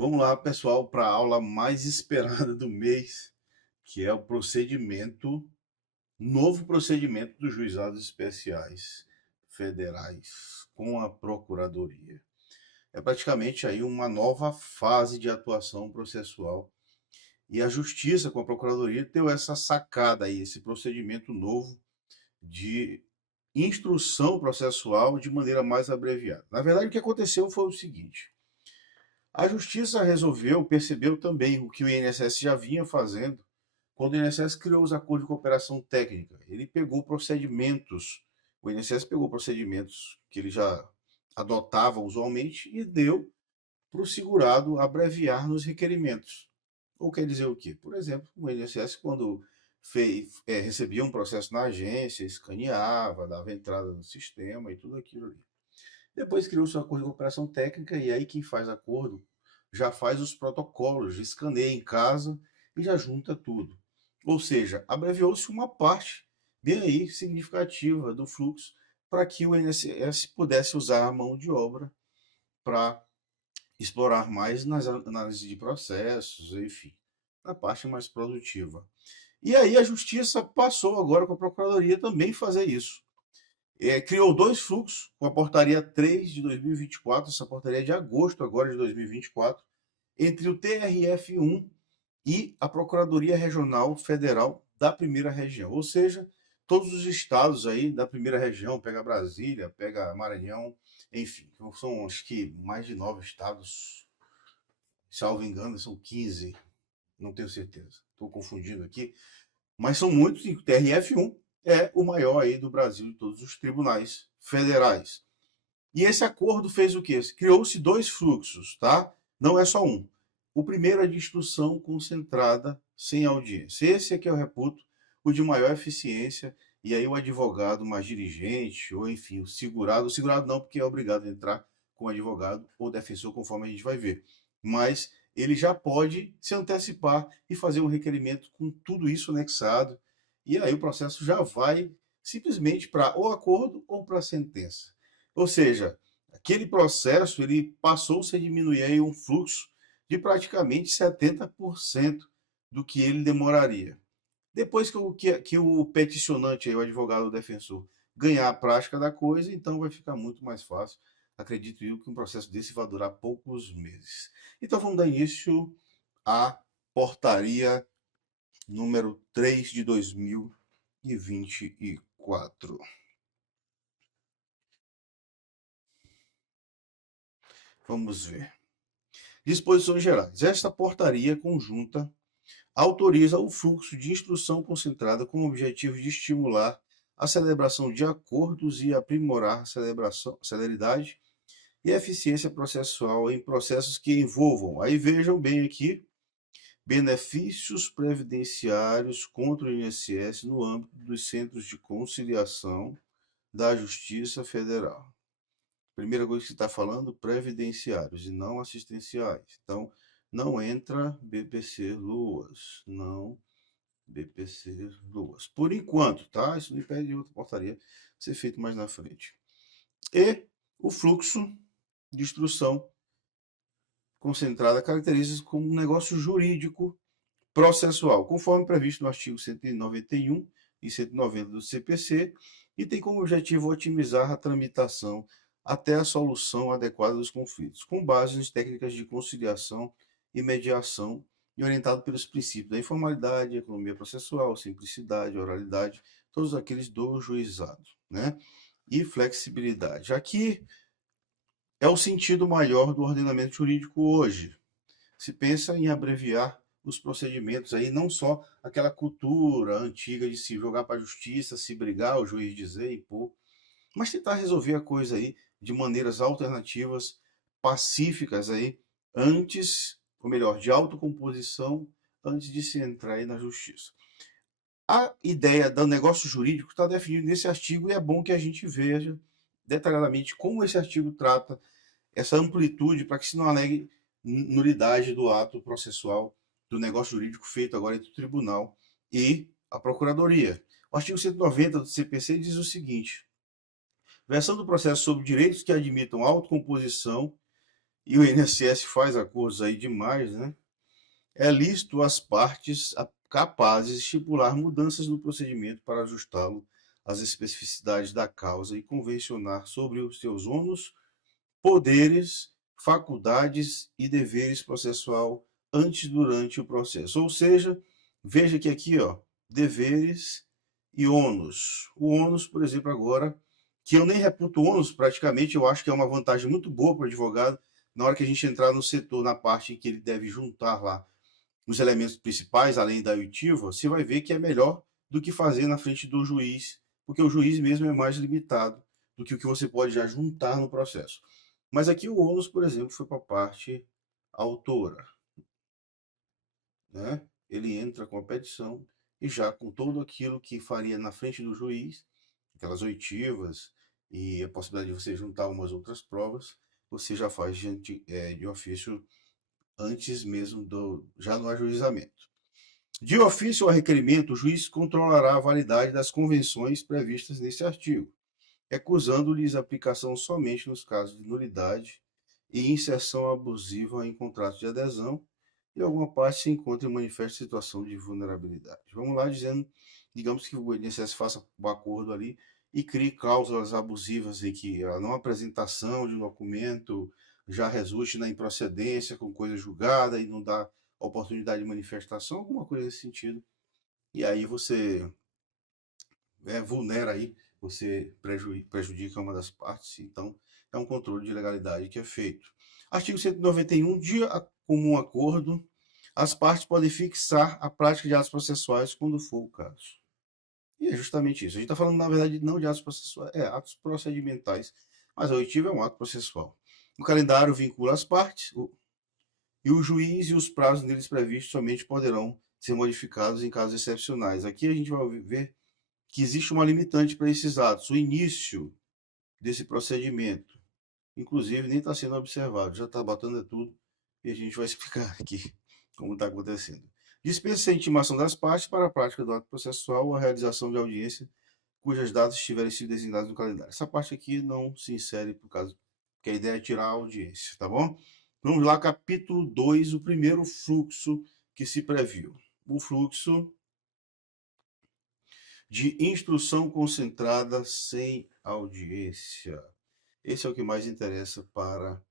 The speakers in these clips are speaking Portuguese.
Vamos lá, pessoal, para a aula mais esperada do mês, que é o novo procedimento dos juizados especiais federais com a Procuradoria. É praticamente aí uma nova fase de atuação processual e a Justiça com a Procuradoria deu essa sacada aí, esse procedimento novo de instrução processual de maneira mais abreviada. Na verdade, o que aconteceu foi o seguinte: a Justiça resolveu, percebeu também o que o INSS já vinha fazendo quando o INSS criou os acordos de cooperação técnica. Ele pegou procedimentos, o INSS pegou procedimentos que ele já adotava usualmente e deu para o segurado abreviar nos requerimentos. Ou quer dizer o quê? Por exemplo, o INSS, quando recebia um processo na agência, escaneava, dava entrada no sistema e tudo aquilo ali. Depois criou-se um acordo de cooperação técnica e aí quem faz acordo já faz os protocolos, escaneia em casa e já junta tudo. Ou seja, abreviou-se uma parte bem aí significativa do fluxo para que o INSS pudesse usar a mão de obra para explorar mais nas análises de processos, enfim, na parte mais produtiva. E aí a justiça passou agora com a procuradoria também fazer isso. Criou dois fluxos com a portaria 3 de 2024, essa portaria é de agosto agora de 2024, entre o TRF1 e a Procuradoria Regional Federal da Primeira Região. Ou seja, todos os estados aí da Primeira Região, pega Brasília, pega Maranhão, enfim, são acho que mais de 9 estados, salvo engano, são 15, não tenho certeza, estou confundindo aqui, mas são muitos, e o TRF1 é o maior aí do Brasil de todos os tribunais federais. E esse acordo fez o quê? Criou-se dois fluxos, tá? Não é só um. O primeiro é de instrução concentrada sem audiência. Esse é que eu reputo o de maior eficiência, e aí o advogado mais dirigente, ou enfim, o segurado não, porque é obrigado a entrar com advogado ou defensor, conforme a gente vai ver. Mas ele já pode se antecipar e fazer um requerimento com tudo isso anexado, e aí o processo já vai simplesmente para ou acordo ou para sentença. Ou seja, aquele processo ele passou-se a diminuir aí um fluxo de praticamente 70% do que ele demoraria. Depois que o peticionante, aí, o advogado o defensor, ganhar a prática da coisa, então vai ficar muito mais fácil. Acredito eu que um processo desse vai durar poucos meses. Então vamos dar início à portaria número 3 de 2024. Vamos ver. Disposições gerais. Esta portaria conjunta autoriza o fluxo de instrução concentrada com o objetivo de estimular a celebração de acordos e aprimorar a celeridade e eficiência processual em processos que envolvam, aí vejam bem aqui, benefícios previdenciários contra o INSS no âmbito dos centros de conciliação da Justiça Federal. Primeira coisa que você está falando, previdenciários e não assistenciais. Então, não entra BPC Luas, não BPC Luas. Por enquanto, tá? Isso não impede outra portaria ser feito mais na frente. E o fluxo de instrução concentrada caracteriza-se como um negócio jurídico processual, conforme previsto no artigo 191 e 190 do CPC, e tem como objetivo otimizar a tramitação até a solução adequada dos conflitos, com base nas técnicas de conciliação e mediação e orientado pelos princípios da informalidade, economia processual, simplicidade, oralidade, todos aqueles do juizado, né? E flexibilidade. Aqui é o sentido maior do ordenamento jurídico hoje. Se pensa em abreviar os procedimentos aí, não só aquela cultura antiga de se jogar para a justiça, se brigar, o juiz dizer, impor, mas tentar resolver a coisa aí de maneiras alternativas, pacíficas aí, antes, ou melhor, de autocomposição, antes de se entrar aí na justiça. A ideia do negócio jurídico está definida nesse artigo e é bom que a gente veja detalhadamente como esse artigo trata essa amplitude para que se não alegue nulidade do ato processual do negócio jurídico feito agora entre o tribunal e a procuradoria. O artigo 190 do CPC diz o seguinte: versão do processo sobre direitos que admitam autocomposição e o INSS faz acordos aí demais, né? É lícito às partes capazes de estipular mudanças no procedimento para ajustá-lo às especificidades da causa e convencionar sobre os seus ônus, poderes, faculdades e deveres processual antes, durante o processo. Ou seja, veja que aqui, ó, deveres e ônus. O ônus, por exemplo, agora, que eu nem reputo ônus, praticamente, eu acho que é uma vantagem muito boa para o advogado, na hora que a gente entrar no setor, na parte que ele deve juntar lá os elementos principais, além da oitiva, você vai ver que é melhor do que fazer na frente do juiz, porque o juiz mesmo é mais limitado do que o que você pode já juntar no processo. Mas aqui o ônus, por exemplo, foi para a parte autora, né? Ele entra com a petição e já com tudo aquilo que faria na frente do juiz, aquelas oitivas e a possibilidade de você juntar umas outras provas, você já faz de ofício antes mesmo já no ajuizamento. De ofício ou a requerimento, o juiz controlará a validade das convenções previstas nesse artigo, recusando-lhes aplicação somente nos casos de nulidade e inserção abusiva em contratos de adesão e alguma parte se encontra em manifesta situação de vulnerabilidade. Vamos lá dizendo, digamos que o INSS faça um acordo ali e crie cláusulas abusivas em que a não apresentação de um documento já resulte na improcedência com coisa julgada e não dá oportunidade de manifestação, alguma coisa nesse sentido. E aí você vulnera aí, você prejudica uma das partes, então é um controle de legalidade que é feito. Artigo 191, de comum acordo, as partes podem fixar a prática de atos processuais quando for o caso. E é justamente isso. A gente está falando, na verdade, não de atos processuais, atos procedimentais, mas a oitiva é um ato processual. O calendário vincula as partes, e o juiz e os prazos neles previstos somente poderão ser modificados em casos excepcionais. Aqui a gente vai ver que existe uma limitante para esses atos. O início desse procedimento, inclusive, nem está sendo observado, já está batendo tudo e a gente vai explicar aqui como está acontecendo. Dispensa a intimação das partes para a prática do ato processual ou a realização de audiência cujas datas estiverem sido designadas no calendário. Essa parte aqui não se insere por causa que a ideia é tirar a audiência, tá bom? Vamos lá, capítulo 2, o primeiro fluxo que se previu. O fluxo de instrução concentrada sem audiência. Esse é o que mais interessa para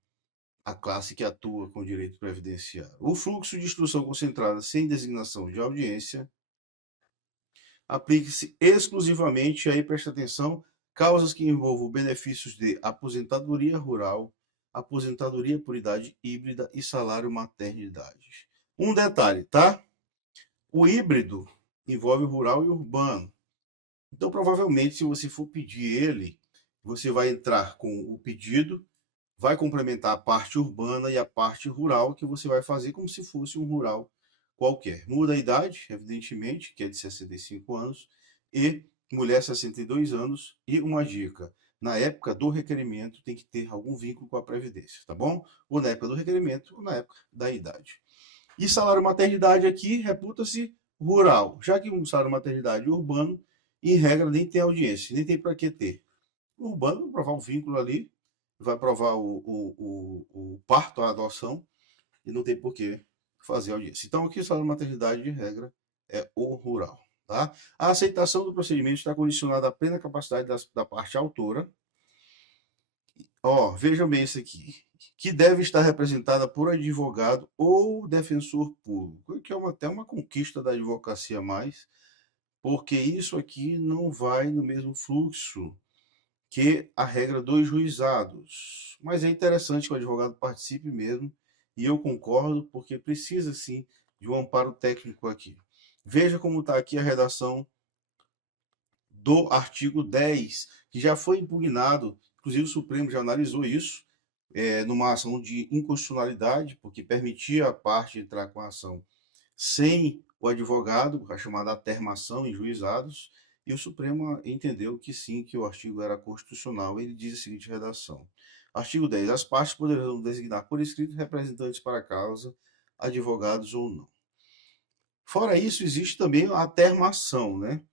a classe que atua com direito previdenciário. O fluxo de instrução concentrada sem designação de audiência aplica-se exclusivamente, aí presta atenção, causas que envolvam benefícios de aposentadoria rural, aposentadoria por idade híbrida e salário maternidade. Um detalhe, tá? O híbrido envolve rural e urbano. Então, provavelmente, se você for pedir ele, você vai entrar com o pedido, vai complementar a parte urbana e a parte rural, que você vai fazer como se fosse um rural qualquer. Muda a idade, evidentemente, que é de 65 anos, e mulher 62 anos. E uma dica: na época do requerimento tem que ter algum vínculo com a Previdência, tá bom? Ou na época do requerimento, ou na época da idade. E salário maternidade aqui reputa-se rural, já que um salário maternidade urbano, em regra, nem tem audiência, nem tem para que ter. O urbano vai provar um vínculo ali, vai provar o parto, a adoção, e não tem por que fazer audiência. Então, aqui, salário maternidade, de regra, é o rural. Tá? A aceitação do procedimento está condicionada à plena capacidade da parte autora. Ó, vejam bem isso aqui. Que deve estar representada por advogado ou defensor público, que é até uma conquista da advocacia mais, porque isso aqui não vai no mesmo fluxo que a regra dos juizados. Mas é interessante que o advogado participe mesmo, e eu concordo, porque precisa sim de um amparo técnico aqui. Veja como está aqui a redação do artigo 10, que já foi impugnado, inclusive o Supremo já analisou isso, numa ação de inconstitucionalidade, porque permitia a parte entrar com a ação sem o advogado, a chamada atermação em juizados, e o Supremo entendeu que sim, que o artigo era constitucional. Ele diz a seguinte redação: artigo 10. As partes poderão designar por escrito representantes para a causa, advogados ou não. Fora isso, existe também a atermação, né?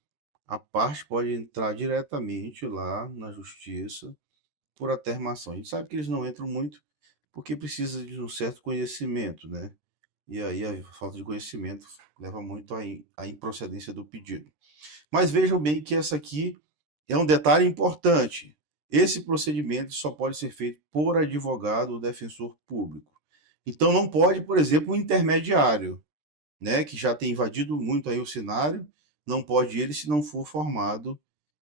A parte pode entrar diretamente lá na justiça por atermação. A gente sabe que eles não entram muito, porque precisa de um certo conhecimento, né? E aí a falta de conhecimento leva muito à improcedência do pedido. Mas vejam bem que essa aqui é um detalhe importante. Esse procedimento só pode ser feito por advogado ou defensor público. Então não pode, por exemplo, um intermediário, né, que já tem invadido muito aí o cenário, não pode ele se não for formado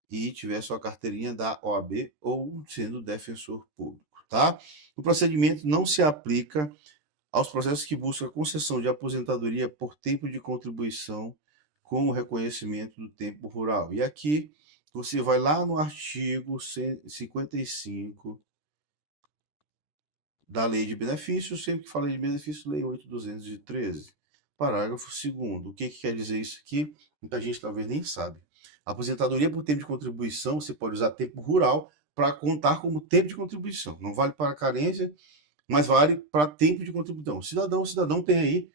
e tiver sua carteirinha da OAB ou sendo defensor público, tá? O procedimento não se aplica aos processos que buscam a concessão de aposentadoria por tempo de contribuição com o reconhecimento do tempo rural. E aqui você vai lá no artigo 55 da Lei de Benefícios, sempre que fala de benefício, Lei 8.213, parágrafo 2º. O que quer dizer isso aqui? Muita gente talvez nem sabe. A aposentadoria por tempo de contribuição, você pode usar tempo rural para contar como tempo de contribuição. Não vale para carência, mas vale para tempo de contribuição. O cidadão tem aí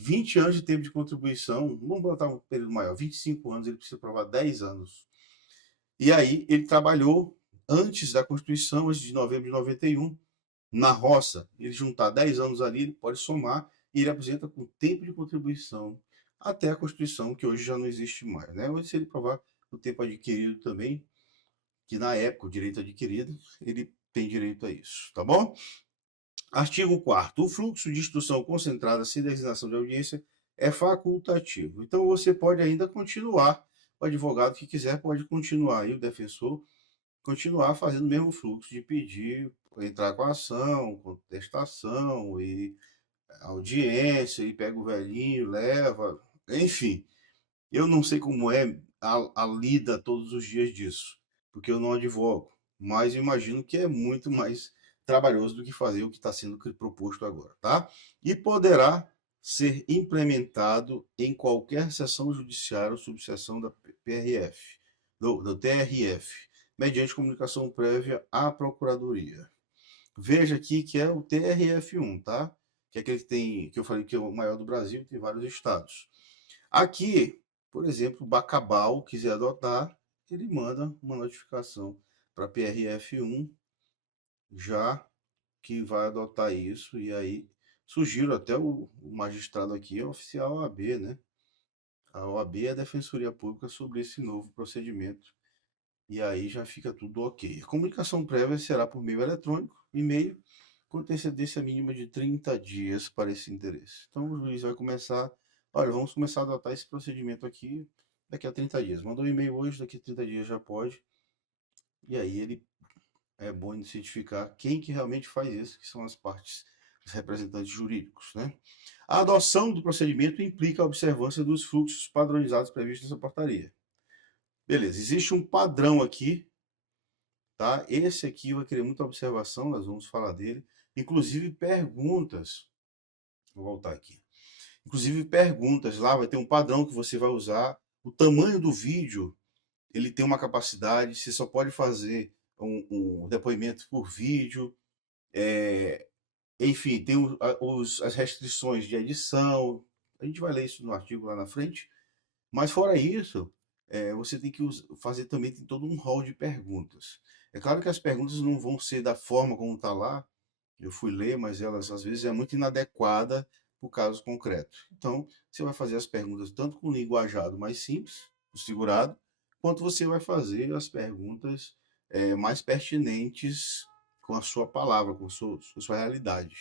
20 anos de tempo de contribuição, vamos botar um período maior, 25 anos, ele precisa provar 10 anos. E aí ele trabalhou antes da Constituição, antes de novembro de 91, na roça. Ele juntar 10 anos ali, ele pode somar e ele aposenta com tempo de contribuição até a Constituição, que hoje já não existe mais, né? Ou se ele provar o tempo adquirido também, que na época o direito adquirido, ele tem direito a isso, tá bom? Artigo 4º. O fluxo de instrução concentrada sem designação de audiência é facultativo. Então você pode ainda continuar, o advogado que quiser pode continuar, e o defensor continuar fazendo o mesmo fluxo de pedir, entrar com a ação, contestação e audiência, e pega o velhinho, leva, enfim. Eu não sei como é a lida todos os dias disso, porque eu não advogo, mas eu imagino que é muito mais trabalhoso do que fazer o que está sendo proposto agora, tá? E poderá ser implementado em qualquer sessão judiciária ou subseção da PRF, do TRF, mediante comunicação prévia à Procuradoria. Veja aqui que é o TRF1, tá? Que é aquele que eu falei que é o maior do Brasil, tem vários estados. Aqui, por exemplo, o Bacabal quiser adotar, ele manda uma notificação para PRF1 já que vai adotar isso, e aí sugiro até o magistrado aqui, é oficial OAB, né? A OAB é a Defensoria Pública sobre esse novo procedimento, e aí já fica tudo ok. A comunicação prévia será por meio eletrônico, e-mail, com antecedência mínima de 30 dias para esse interesse. Então o juiz vai começar, olha, vamos começar a adotar esse procedimento aqui daqui a 30 dias. Mandou um e-mail hoje, daqui a 30 dias já pode. E aí ele é bom identificar quem que realmente faz isso, que são as partes, os representantes jurídicos, né? A adoção do procedimento implica a observância dos fluxos padronizados previstos nessa portaria. Beleza, existe um padrão aqui, tá? Esse aqui vai querer muita observação, nós vamos falar dele. Inclusive perguntas. Vou voltar aqui. Inclusive perguntas, lá vai ter um padrão que você vai usar. O tamanho do vídeo, ele tem uma capacidade, você só pode fazer um depoimento por vídeo. Enfim, tem as restrições de edição. A gente vai ler isso no artigo lá na frente. Mas fora isso, você tem que fazer também tem todo um rol de perguntas. É claro que as perguntas não vão ser da forma como está lá. Eu fui ler, mas elas às vezes é muito inadequada para o caso concreto. Então, você vai fazer as perguntas tanto com o linguajado mais simples, o segurado, quanto você vai fazer as perguntas mais pertinentes com a sua palavra, com a sua realidade.